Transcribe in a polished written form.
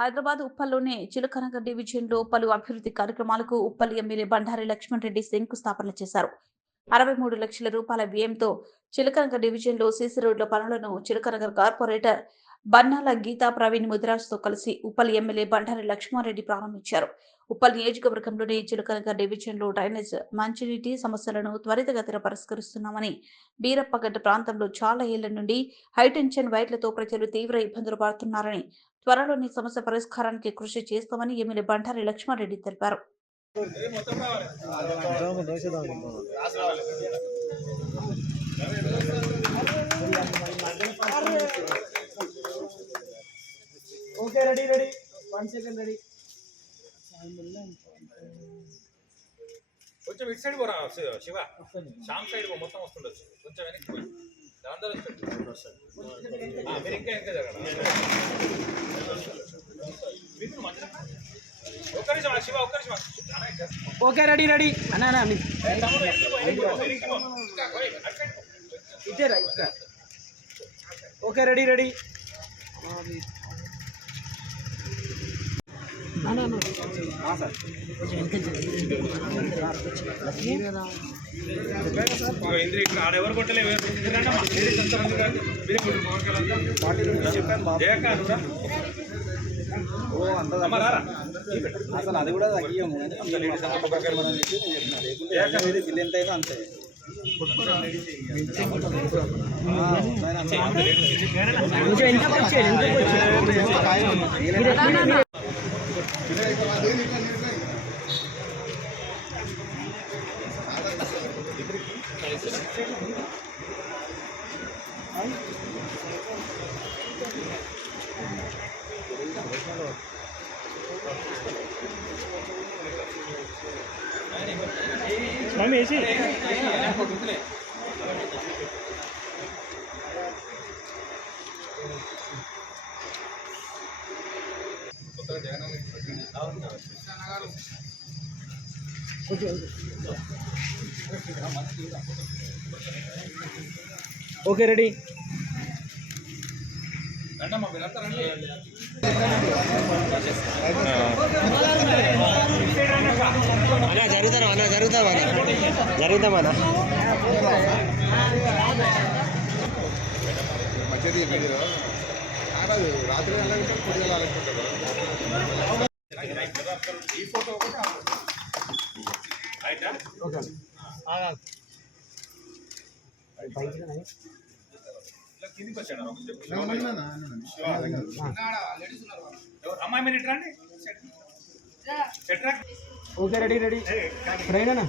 హైదరాబాద్ ఉప్పల్లోని చిలకనగర్ డివిజన్లో పలు అభివృద్ధి కార్యక్రమాలకు ఉప్పల్ ఎమ్మెల్యే బండారి లక్ష్మణ్ రెడ్డి శంకుస్థాపన చేశారు. 63 లక్షల రూపాయల వ్యయంతో చిలకనగర్ డివిజన్లో సీసీ రోడ్ల పనులను చిలకనగర్ కార్పొరేటర్ బన్నాల గీతా ప్రవీణ్ ముదిరాజ్తో కలిసి ఉప్పల్ ఎమ్మెల్యే బండారి లక్ష్మణ్ రెడ్డి ప్రారంభించారు. ఉప్పల్ నియోజకవర్గంలోని చిలకనగర్ డివిజన్లో డ్రైనేజ్, మంచినీటి సమస్యలను త్వరితగతిన పరిష్కరిస్తున్నామని, బీరప్పగడ్డ ప్రాంతంలో చాలా ఏళ్ల నుండి హైటెన్షన్ వైర్లతో ప్రజలు తీవ్ర ఇబ్బందులు పడుతున్నారని, త్వరలోని సమస్య పరిష్కారానికి కృషి చేస్తామని ఎమ్మెల్యే బండారి లక్ష్మణ్ రెడ్డి తెలిపారు. ఓకే రెడీ 1 సెకండ్ రెడీ కొంచెం ఇటు సైడ్ పోరా శివ, శామ్ సైడ్ పో, మొత్తం వస్తుండొచ్చు. కొంచెం వెనక్కి పోయి అందరూ మీరు ఇంకా ఇంకా జరగండి. ఒక్క నిమిషం శివ, ఒక్క నిమిషం. ఓకే రెడీ అన్నా ఇచ్చారా ఓకే రెడీ ఇంద్ర ఇక్కడ ఆడెవరు కొట్టలేవు. అసలు అది కూడా తగ్గియము బిల్ ఎంత అయితే అంతే. ఓకే రెడీ జరుగుతామన్నా మంచిది వీడియో రాత్రి ఈ ఫోటో కిందికి వచ్చాడు. అమ్మాయి మీరు ఇట్రా అండి. Okay ready Raina